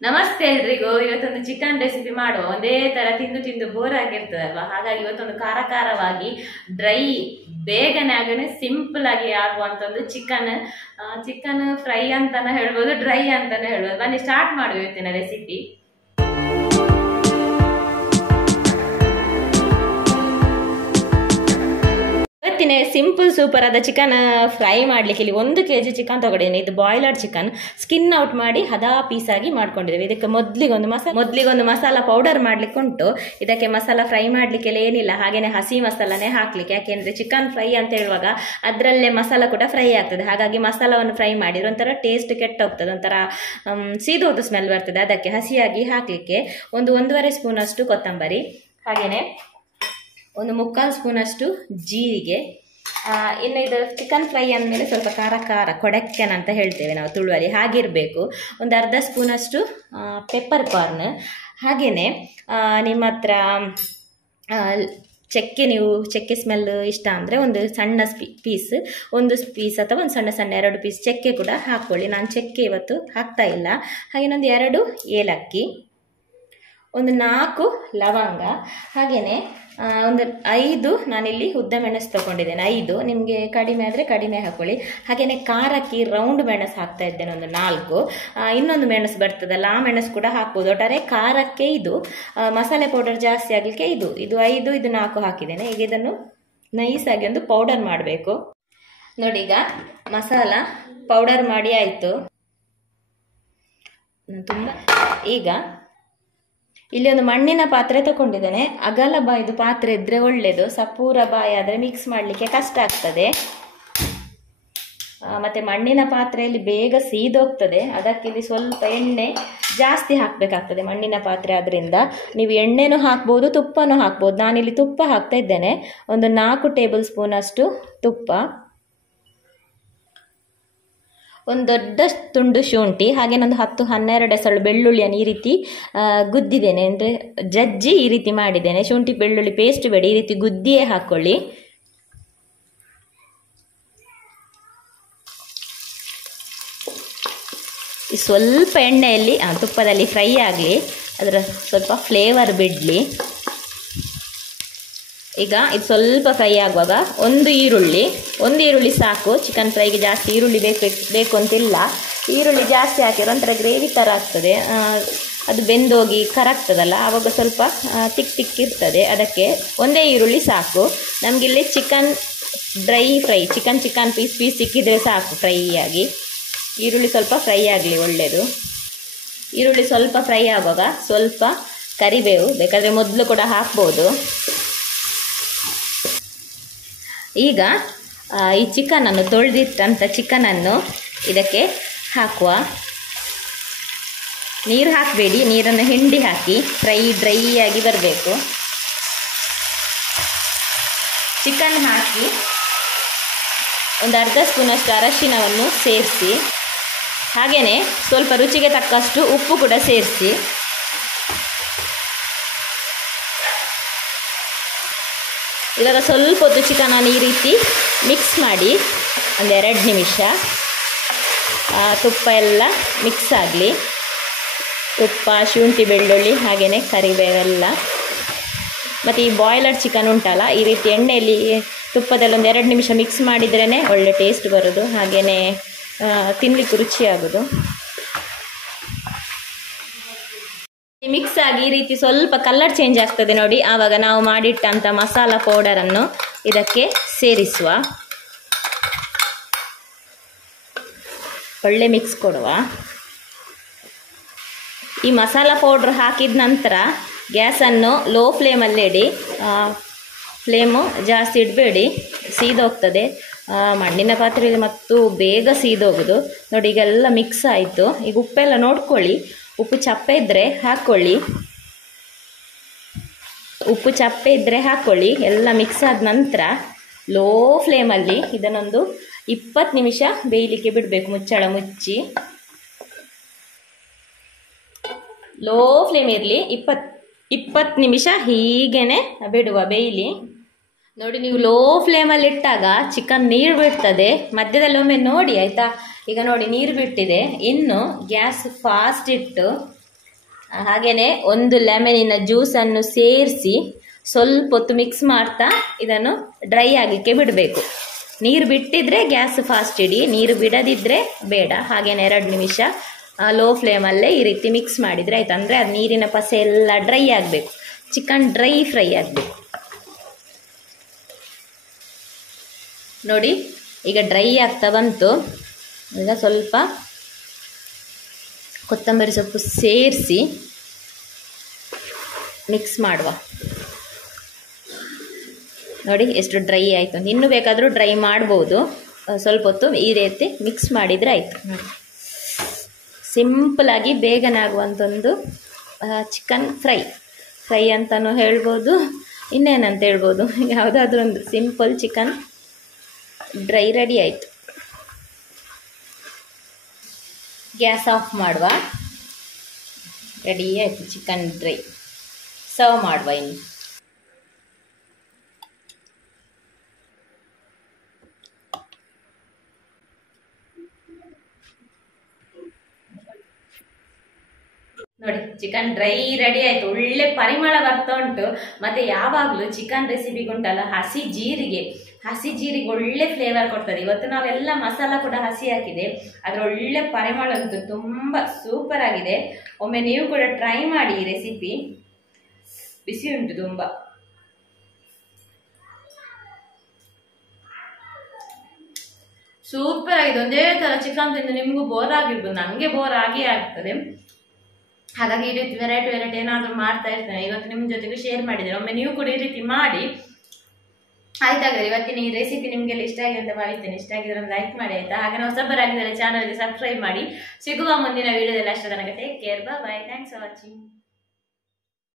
ನಮಸ್ತೆ ಎಲ್ರಿಗೂ. ಇವತ್ತೊಂದು ಚಿಕನ್ ರೆಸಿಪಿ ಮಾಡುವ. ಒಂದೇ ತರ ತಿಂದು ತಿಂದು ಬೋರ್ ಆಗಿರ್ತದಲ್ವಾ, ಹಾಗಾಗಿ ಇವತ್ತೊಂದು ಖಾರವಾಗಿ ಡ್ರೈ ಬೇಗನೆ ಆಗನೆ ಸಿಂಪಲ್ ಆಗಿ ಆಗುವಂತ ಒಂದು ಚಿಕನ್ ಫ್ರೈ ಅಂತಾನೆ ಹೇಳ್ಬೋದು, ಡ್ರೈ ಅಂತಾನೆ ಹೇಳ್ಬೋದು. ಬನ್ನಿ ಸ್ಟಾರ್ಟ್ ಮಾಡುವ ಇವತ್ತಿನ ರೆಸಿಪಿ. ಇವತ್ತಿನ ಸಿಂಪಲ್ ಸೂಪರ್ ಆದ ಚಿಕನ್ ಫ್ರೈ ಮಾಡ್ಲಿಕ್ಕೆ ಇಲ್ಲಿ 1 kg ಚಿಕನ್ ತಗೊಂಡಿದ್ದೀನಿ. ಇದು ಬಾಯ್ಲರ್ ಚಿಕನ್, ಸ್ಕಿನ್ ಔಟ್ ಮಾಡಿ ಹದಾ ಪೀಸ್ ಆಗಿ ಮಾಡ್ಕೊಂಡಿದ್ದೇವೆ. ಇದಕ್ಕೆ ಮೊದ್ಲಿಗೊಂದು ಮಸಾಲ ಪೌಡರ್ ಮಾಡ್ಲಿಕ್ಕೆ ಉಂಟು. ಇದಕ್ಕೆ ಮಸಾಲ ಫ್ರೈ ಮಾಡ್ಲಿಕ್ಕೆಲ್ಲ ಏನಿಲ್ಲ, ಹಾಗೇನೆ ಹಸಿ ಮಸಾಲಾನೇ ಹಾಕ್ಲಿಕ್ಕೆ. ಯಾಕೆಂದ್ರೆ ಚಿಕನ್ ಫ್ರೈ ಅಂತ ಹೇಳುವಾಗ ಅದರಲ್ಲೇ ಮಸಾಲ ಕೂಡ ಫ್ರೈ ಆಗ್ತದೆ. ಹಾಗಾಗಿ ಮಸಾಲವನ್ನು ಫ್ರೈ ಮಾಡಿದ್ರೆ ಒಂಥರ ಟೇಸ್ಟ್ ಕೆಟ್ಟೋಗ್ತದೆ, ಒಂಥರ ಸೀದೋದು ಸ್ಮೆಲ್ ಬರ್ತದೆ. ಅದಕ್ಕೆ ಹಸಿಯಾಗಿ ಹಾಕ್ಲಿಕ್ಕೆ 1.5 ಸ್ಪೂನ್ ಅಷ್ಟು ಕೊತ್ತಂಬರಿ, ಹಾಗೇನೆ 1/4 ಸ್ಪೂನ್ ಅಷ್ಟು ಜೀರಿಗೆ. ಇನ್ನು ಇದು ಚಿಕನ್ ಫ್ರೈ ಅಂದಮೇಲೆ ಸ್ವಲ್ಪ ಖಾರ ಕೊಡಕ್ಕೆನ್ ಅಂತ ಹೇಳ್ತೇವೆ ನಾವು ತುಳುವಲ್ಲಿ, ಹಾಗಿರಬೇಕು. 1/2 ಸ್ಪೂನ್ ಅಷ್ಟು ಪೆಪ್ಪರ್ ಕಾರ್ನ್, ಹಾಗೇನೆ ನಿಮ್ಮ ಹತ್ರ ಚಕ್ಕೆ ಸ್ಮೆಲ್ ಇಷ್ಟ ಅಂದರೆ ಒಂದು ಸಣ್ಣ ಪೀಸ್, 1 ಪೀಸ್ ಅಥವಾ ಒಂದು ಸಣ್ಣ 2 ಪೀಸ್ ಚಕ್ಕೆ ಕೂಡ ಹಾಕ್ಕೊಳ್ಳಿ. ನಾನು ಚಕ್ಕೆ ಇವತ್ತು ಹಾಕ್ತಾ ಇಲ್ಲ. ಹಾಗೇನೊಂದು 2 ಏಲಕ್ಕಿ, ಒಂದು 4 ಲವಂಗ, ಹಾಗೇನೆ ಒಂದು 5 ನಾನಿಲ್ಲಿ ಉದ್ದ ಮೆಣಸು ತಗೊಂಡಿದ್ದೇನೆ. 5 ನಿಮಗೆ ಕಡಿಮೆ ಆದರೆ ಕಡಿಮೆ ಹಾಕೊಳ್ಳಿ. ಹಾಗೇನೆ ಖಾರಕ್ಕೆ ರೌಂಡ್ ಮೆಣಸು ಹಾಕ್ತಾ ಇದ್ದೇನೆ, ಒಂದು 4. ಇನ್ನೊಂದು ಮೆಣಸು ಬರ್ತದಲ್ಲ, ಆ ಮೆಣಸು ಕೂಡ ಹಾಕ್ಬೋದು. ಒಟ್ಟಾರೆ ಖಾರಕ್ಕೆ ಇದು, ಮಸಾಲೆ ಪೌಡರ್ ಜಾಸ್ತಿ ಆಗಲಿಕ್ಕೆ ಇದು 5, ಇದು 4 ಹಾಕಿದ್ದೇನೆ. ಈಗ ಇದನ್ನು ನೈಸಾಗಿ ಒಂದು ಪೌಡರ್ ಮಾಡಬೇಕು. ನೋಡಿ, ಈಗ ಮಸಾಲ ಪೌಡರ್ ಮಾಡಿ ಆಯಿತು. ಈಗ ಇಲ್ಲಿ ಒಂದು ಮಣ್ಣಿನ ಪಾತ್ರೆ ತಗೊಂಡಿದ್ದೇನೆ. ಅಗಲ ಬಾಯಿದು ಪಾತ್ರೆ ಇದ್ರೆ ಒಳ್ಳೇದು, ಸಪೂರ ಬಾಯಿ ಆದರೆ ಮಿಕ್ಸ್ ಮಾಡಲಿಕ್ಕೆ ಕಷ್ಟ ಆಗ್ತದೆ. ಮತ್ತೆ ಮಣ್ಣಿನ ಪಾತ್ರೆಯಲ್ಲಿ ಬೇಗ ಸೀದೋಗ್ತದೆ. ಅದಕ್ಕೆ ಇಲ್ಲಿ ಸ್ವಲ್ಪ ಎಣ್ಣೆ ಜಾಸ್ತಿ ಹಾಕಬೇಕಾಗ್ತದೆ. ಮಣ್ಣಿನ ಪಾತ್ರೆ ಆದ್ರಿಂದ ನೀವು ಎಣ್ಣೆನೂ ಹಾಕ್ಬೋದು, ತುಪ್ಪನೂ ಹಾಕ್ಬೋದು. ನಾನಿಲ್ಲಿ ತುಪ್ಪ ಹಾಕ್ತಾ ಇದ್ದೇನೆ. ಒಂದು 4 ಟೇಬಲ್ ಸ್ಪೂನ್ ಅಷ್ಟು ತುಪ್ಪ, ಒಂದು ದೊಡ್ಡ ತುಂಡು ಶುಂಠಿ, ಹಾಗೇನೊಂದು 10-12 ಎಸಳು ಬೆಳ್ಳುಳ್ಳಿಯನ್ನು ಈ ರೀತಿ ಗುದ್ದಿದ್ದೇನೆ, ಅಂದರೆ ಜಜ್ಜಿ ಈ ರೀತಿ ಮಾಡಿದ್ದೇನೆ. ಶುಂಠಿ ಬೆಳ್ಳುಳ್ಳಿ ಪೇಸ್ಟ್ ಬೇಡ, ಈ ರೀತಿ ಗುದ್ದಿಯೇ ಹಾಕ್ಕೊಳ್ಳಿ. ಸ್ವಲ್ಪ ಎಣ್ಣೆಯಲ್ಲಿ ತುಪ್ಪದಲ್ಲಿ ಫ್ರೈ ಆಗಲಿ, ಅದರ ಸ್ವಲ್ಪ ಫ್ಲೇವರ್ ಬಿಡಲಿ. ಈಗ ಇದು ಸ್ವಲ್ಪ ಫ್ರೈ ಆಗುವಾಗ ಒಂದು ಈರುಳ್ಳಿ ಸಾಕು. ಚಿಕನ್ ಫ್ರೈಗೆ ಜಾಸ್ತಿ ಈರುಳ್ಳಿ ಬೇಕು ಅಂತಿಲ್ಲ. ಈರುಳ್ಳಿ ಜಾಸ್ತಿ ಹಾಕಿದ್ರೆ ಒಂಥರ ಗ್ರೇವಿ ಥರ ಆಗ್ತದೆ, ಅದು ಬೆಂದೋಗಿ ಕರಗ್ತದಲ್ಲ, ಆವಾಗ ಸ್ವಲ್ಪ ತಿಕ್ ಇರ್ತದೆ. ಅದಕ್ಕೆ ಒಂದೇ ಈರುಳ್ಳಿ ಸಾಕು. ನಮಗಿಲ್ಲಿ chicken dry fry, chicken piece ಸಿಕ್ಕಿದ್ರೆ ಸಾಕು ಫ್ರೈ ಆಗಿ. ಈರುಳ್ಳಿ ಸ್ವಲ್ಪ ಫ್ರೈ ಆಗಲಿ, ಒಳ್ಳೆಯದು. ಈರುಳ್ಳಿ ಸ್ವಲ್ಪ ಫ್ರೈ ಆಗುವಾಗ ಸ್ವಲ್ಪ ಕರಿಬೇವು, ಬೇಕಾದರೆ ಮೊದಲು ಕೂಡ ಹಾಕ್ಬೋದು. ಈಗ ಈ ಚಿಕನನ್ನು ತೊಳೆದಿಟ್ಟಂಥ ಚಿಕನನ್ನು ಇದಕ್ಕೆ ಹಾಕುವ. ನೀರು ಹಾಕಬೇಡಿ, ನೀರನ್ನು ಹಿಂಡಿ ಹಾಕಿ ಡ್ರೈ ಆಗಿ ಬರಬೇಕು. ಚಿಕನ್ ಹಾಕಿ ಒಂದು 1/2 ಸ್ಪೂನಷ್ಟು ಅರಶಿನವನ್ನು ಸೇರಿಸಿ, ಹಾಗೆಯೇ ಸ್ವಲ್ಪ ರುಚಿಗೆ ತಕ್ಕಷ್ಟು ಉಪ್ಪು ಕೂಡ ಸೇರಿಸಿ. ಇವಾಗ ಸ್ವಲ್ಪ ಹೊತ್ತು ಚಿಕನನ್ನು ಈ ರೀತಿ ಮಿಕ್ಸ್ ಮಾಡಿ ಒಂದು 2 ನಿಮಿಷ. ತುಪ್ಪ ಎಲ್ಲ ಮಿಕ್ಸ್ ಆಗಲಿ, ತುಪ್ಪ, ಶುಂಠಿ ಬೆಳ್ಳುಳ್ಳಿ, ಹಾಗೆಯೇ ಕರಿಬೇವೆಲ್ಲ. ಮತ್ತು ಈ ಬಾಯ್ಲರ್ ಚಿಕನ್ ಉಂಟಲ್ಲ, ಈ ರೀತಿ ಎಣ್ಣೆಯಲ್ಲಿ ತುಪ್ಪದಲ್ಲಿ ಒಂದು 2 ನಿಮಿಷ ಮಿಕ್ಸ್ ಮಾಡಿದ್ರೇ ಒಳ್ಳೆ ಟೇಸ್ಟ್ ಬರೋದು, ಹಾಗೆಯೇ ತಿನ್ನಲಿಕ್ಕೆ ರುಚಿಯಾಗೋದು. ಮಿಕ್ಸ್ ಆಗಿ ಈ ರೀತಿ ಸ್ವಲ್ಪ ಕಲರ್ ಚೇಂಜ್ ಆಗ್ತದೆ ನೋಡಿ, ಆವಾಗ ನಾವು ಮಾಡಿಟ್ಟಂಥ ಮಸಾಲ ಪೌಡರನ್ನು ಇದಕ್ಕೆ ಸೇರಿಸುವ. ಒಳ್ಳೆ ಮಿಕ್ಸ್ ಕೊಡುವ. ಈ ಮಸಾಲ ಪೌಡ್ರ್ ಹಾಕಿದ ನಂತರ ಗ್ಯಾಸನ್ನು ಲೋ ಫ್ಲೇಮಲ್ಲಿ ಇಡಿ. ಫ್ಲೇಮು ಜಾಸ್ತಿ ಇಡಬೇಡಿ, ಸೀದೋಗ್ತದೆ. ಮಣ್ಣಿನ ಪಾತ್ರೆಯಲ್ಲಿ ಮತ್ತು ಬೇಗ ಸೀದೋಗೋದು. ನೋಡಿ, ಈಗೆಲ್ಲ ಮಿಕ್ಸ್ ಆಯಿತು. ಈಗ ಉಪ್ಪೆಲ್ಲ ನೋಡ್ಕೊಳ್ಳಿ, ಉಪ್ಪು ಚಪ್ಪೆ ಇದ್ದರೆ ಹಾಕ್ಕೊಳ್ಳಿ. ಎಲ್ಲ ಮಿಕ್ಸ್ ಆದ ನಂತರ ಲೋ ಫ್ಲೇಮಲ್ಲಿ ಇದನ್ನೊಂದು 20 ನಿಮಿಷ ಬೇಯಲಿಕ್ಕೆ ಬಿಡಬೇಕು. ಮುಚ್ಚಳ ಮುಚ್ಚಿ ಲೋ ಫ್ಲೇಮ್ ಇರಲಿ. 20 ನಿಮಿಷ ಹೀಗೇನೆ ಬಿಡುವ, ಬೇಯಲಿ. ನೋಡಿ, ನೀವು ಲೋ ಫ್ಲೇಮಲ್ಲಿ ಇಟ್ಟಾಗ ಚಿಕನ್ ನೀರು ಬಿಡ್ತದೆ. ಮಧ್ಯದಲ್ಲಿ ಒಮ್ಮೆ ನೋಡಿ ಆಯಿತಾ. ಈಗ ನೋಡಿ, ನೀರು ಬಿಟ್ಟಿದೆ. ಇನ್ನು ಗ್ಯಾಸ್ ಫಾಸ್ಟ್ ಇಟ್ಟು ಹಾಗೇನೆ ಒಂದು ಲೆಮನಿನ ಜ್ಯೂಸನ್ನು ಸೇರಿಸಿ ಸ್ವಲ್ಪ ಹೊತ್ತು ಮಿಕ್ಸ್ ಮಾಡ್ತಾ ಇದನ್ನು ಡ್ರೈ ಆಗಲಿಕ್ಕೆ ಬಿಡಬೇಕು. ನೀರು ಬಿಟ್ಟಿದ್ರೆ ಗ್ಯಾಸ್ ಫಾಸ್ಟ್ ಇಡಿ, ನೀರು ಬಿಡದಿದ್ರೆ ಬೇಡ. ಹಾಗೇನೆ 2 ನಿಮಿಷ ಲೋ ಫ್ಲೇಮಲ್ಲೇ ಈ ರೀತಿ ಮಿಕ್ಸ್ ಮಾಡಿದರೆ ಆಯ್ತು. ಅಂದರೆ ಅದು ನೀರಿನ ಪಸೆ ಎಲ್ಲ ಡ್ರೈ ಆಗಬೇಕು, ಚಿಕನ್ ಡ್ರೈ ಫ್ರೈ ಆಗಬೇಕು. ನೋಡಿ ಈಗ ಡ್ರೈ ಆಗ್ತಾ ಬಂತು. ಈಗ ಸ್ವಲ್ಪ ಕೊತ್ತಂಬರಿ ಸೊಪ್ಪು ಸೇರಿಸಿ ಮಿಕ್ಸ್ ಮಾಡುವ. ನೋಡಿ ಎಷ್ಟು ಡ್ರೈ ಆಯಿತು ಅಂತ. ಇನ್ನೂ ಬೇಕಾದರೂ ಡ್ರೈ ಮಾಡ್ಬೋದು. ಸ್ವಲ್ಪ ಹೊತ್ತು ಈ ರೀತಿ ಮಿಕ್ಸ್ ಮಾಡಿದರೆ ಆಯಿತು. ಸಿಂಪಲಾಗಿ ಬೇಗನೆ ಆಗುವಂಥದ್ದು ಚಿಕನ್ ಫ್ರೈ ಅಂತಲೂ ಹೇಳ್ಬೋದು, ಇನ್ನೇನಂತ ಹೇಳ್ಬೋದು, ಯಾವುದಾದ್ರೂ ಒಂದು ಸಿಂಪಲ್ ಚಿಕನ್ ಡ್ರೈ ರೆಡಿ ಆಯಿತು. ಗ್ಯಾಸ್ ಆಫ್ ಮಾಡುವ. ರೆಡಿ ಆಯಿತು ಚಿಕನ್ ಡ್ರೈ. ಸರ್ವ್ ಮಾಡುವ ಇನ್ನು. ನೋಡಿ ಚಿಕನ್ ಡ್ರೈ ರೆಡಿ ಆಯ್ತು. ಒಳ್ಳೆ ಪರಿಮಳ ಬರ್ತಾ ಉಂಟು. ಮತ್ತೆ ಯಾವಾಗಲೂ ಚಿಕನ್ ರೆಸಿಪಿಗುಂಟಲ್ಲ ಹಸಿ ಜೀರಿಗೆ ಒಳ್ಳೆ ಫ್ಲೇವರ್ ಕೊಡ್ತದೆ. ಇವತ್ತು ನಾವೆಲ್ಲ ಮಸಾಲ ಕೂಡ ಹಸಿ ಹಾಕಿದೆ, ಅದ್ರ ಒಳ್ಳೆ ಪರಿಮಳ ಉಂಟು, ತುಂಬಾ ಸೂಪರ್ ಆಗಿದೆ. ಒಮ್ಮೆ ನೀವು ಕೂಡ ಟ್ರೈ ಮಾಡಿ ಈ ರೆಸಿಪಿ. ಬಿಸಿ ಉಂಟು ತುಂಬಾ. ಸೂಪರ್ ಆಗಿದೆ. ಒಂದೇ ತರ ಚಿಕನ್ ತಿಂದು ನಿಮ್ಗೂ ಬೋರ್ ಆಗಿರ್ಬೋದು, ನಂಗೆ ಬೋರ್ ಆಗೇ ಆಗ್ತದೆ. ಹಾಗಾಗಿ ಈ ರೀತಿ ವೆರೈಟಿ ಏನಾದರೂ ಮಾಡ್ತಾ ಇರ್ತೇನೆ. ಇವತ್ತು ನಿಮ್ಮ ಜೊತೆಗೆ ಶೇರ್ ಮಾಡಿದ್ದೇನೆ. ಒಮ್ಮೆ ನೀವು ಕೂಡ ಈ ರೀತಿ ಮಾಡಿ. ಆಯ್ತಾಗಾದ್ರೆ ಇವತ್ತಿನ ಈ ರೆಸಿಪಿ ನಿಮಗೆಲ್ಲ ಇಷ್ಟ ಆಗಿದೆ ಅಂತ ಭಾವಿಸ್ತೇನೆ. ಇಷ್ಟ ಆಗಿದ್ರೆ ಲೈಕ್ ಮಾಡಿ ಆಯ್ತಾ. ಹಾಗೆ ಹೊಸಬರಾಗಿದ್ದರೆ ಚಾನಲ್ಗೆ ಸಬ್ಸ್ಕ್ರೈಬ್ ಮಾಡಿ. ಸಿಗುವ ಮುಂದಿನ ವಿಡಿಯೋದಲ್ಲಿ. ಅಷ್ಟರ ತನಕ take care, bye. Thanks for watching.